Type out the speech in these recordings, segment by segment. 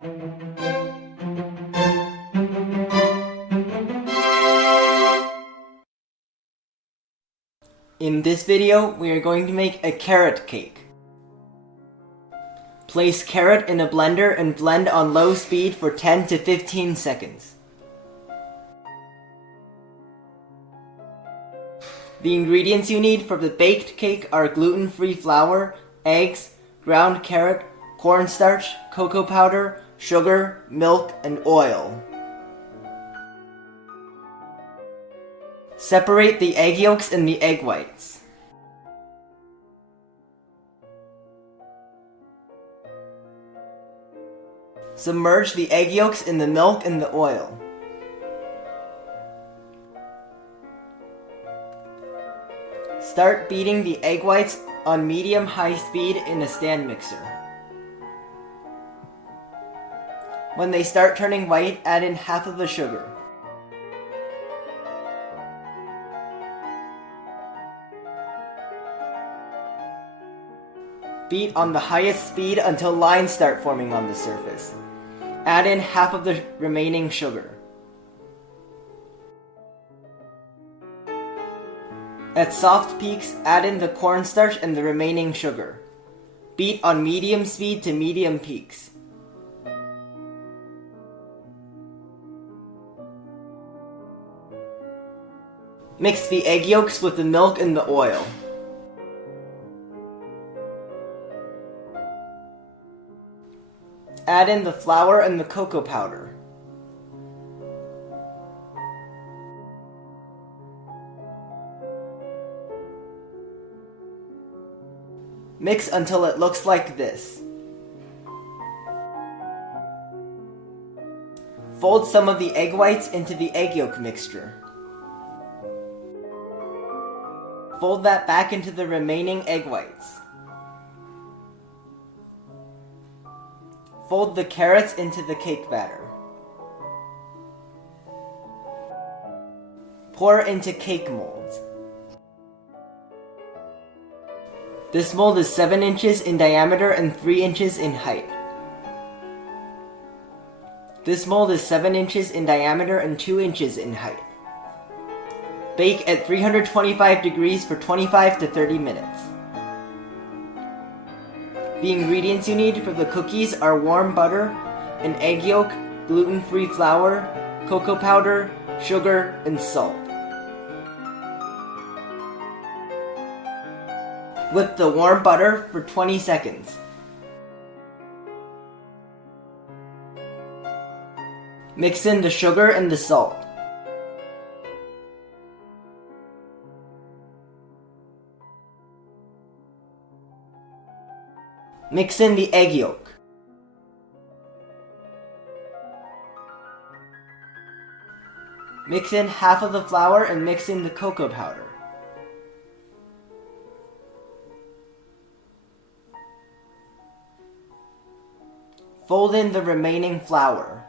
In this video, we are going to make a carrot cake. Place carrot in a blender and blend on low speed for 10 to 15 seconds. The ingredients you need for the baked cake are gluten-free flour, eggs, ground carrot, cornstarch, cocoa powder, sugar, milk, and oil. Separate the egg yolks and the egg whites. Submerge the egg yolks in the milk and the oil. Start beating the egg whites on medium-high speed in a stand mixer. When they start turning white, add in half of the sugar. Beat on the highest speed until lines start forming on the surface. Add in half of the remaining sugar. At soft peaks, add in the cornstarch and the remaining sugar. Beat on medium speed to medium peaks. Mix the egg yolks with the milk and the oil. Add in the flour and the cocoa powder. Mix until it looks like this. Fold some of the egg whites into the egg yolk mixture. Fold that back into the remaining egg whites. Fold the carrots into the cake batter. Pour into cake molds. This mold is 7 inches in diameter and 3 inches in height. This mold is 7 inches in diameter and 2 inches in height. Bake at 325 degrees for 25 to 30 minutes. The ingredients you need for the cookies are warm butter, an egg yolk, gluten-free flour, cocoa powder, sugar, and salt. Whip the warm butter for 20 seconds. Mix in the sugar and the salt. Mix in the egg yolk. Mix in half of the flour and mix in the cocoa powder. Fold in the remaining flour.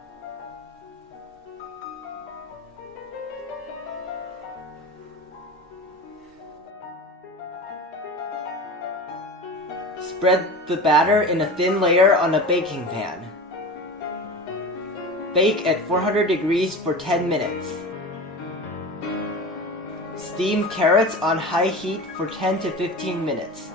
Spread the batter in a thin layer on a baking pan. Bake at 400 degrees for 10 minutes. Steam carrots on high heat for 10 to 15 minutes.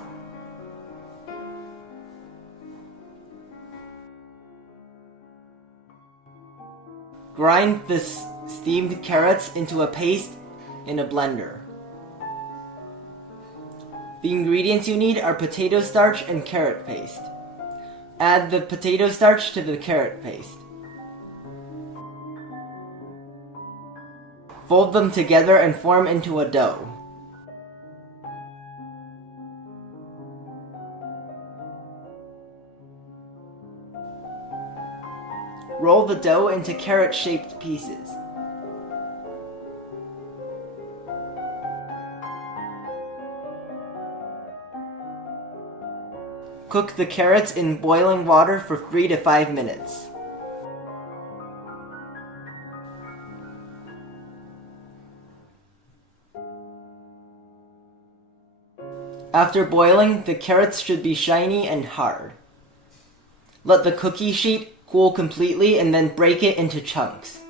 Grind the steamed carrots into a paste in a blender. The ingredients you need are potato starch and carrot paste. Add the potato starch to the carrot paste. Fold them together and form into a dough. Roll the dough into carrot-shaped pieces. Cook the carrots in boiling water for 3 to 5 minutes. After boiling, the carrots should be shiny and hard. Let the cookie sheet Cool completely and then break it into chunks.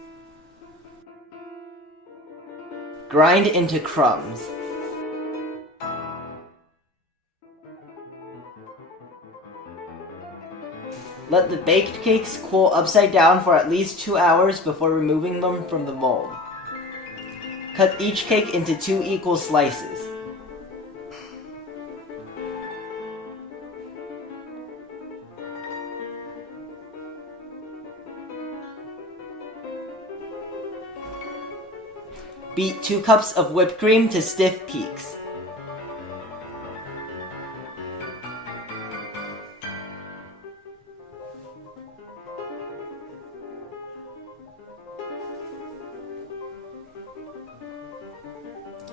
Grind into crumbs. Let the baked cakes cool upside down for at least 2 hours before removing them from the mold. Cut each cake into 2 equal slices. Beat 2 cups of whipped cream to stiff peaks.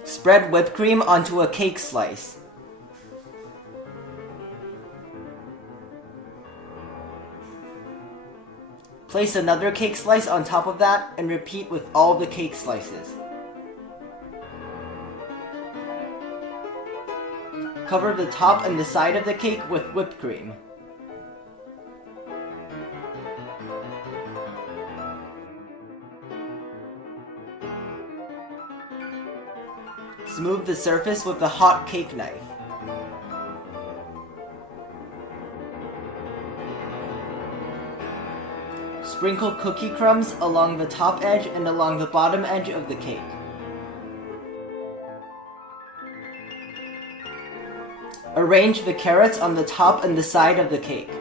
Spread whipped cream onto a cake slice. Place another cake slice on top of that and repeat with all the cake slices. Cover the top and the side of the cake with whipped cream. Smooth the surface with a hot cake knife. Sprinkle cookie crumbs along the top edge and along the bottom edge of the cake. Arrange the carrots on the top and the side of the cake.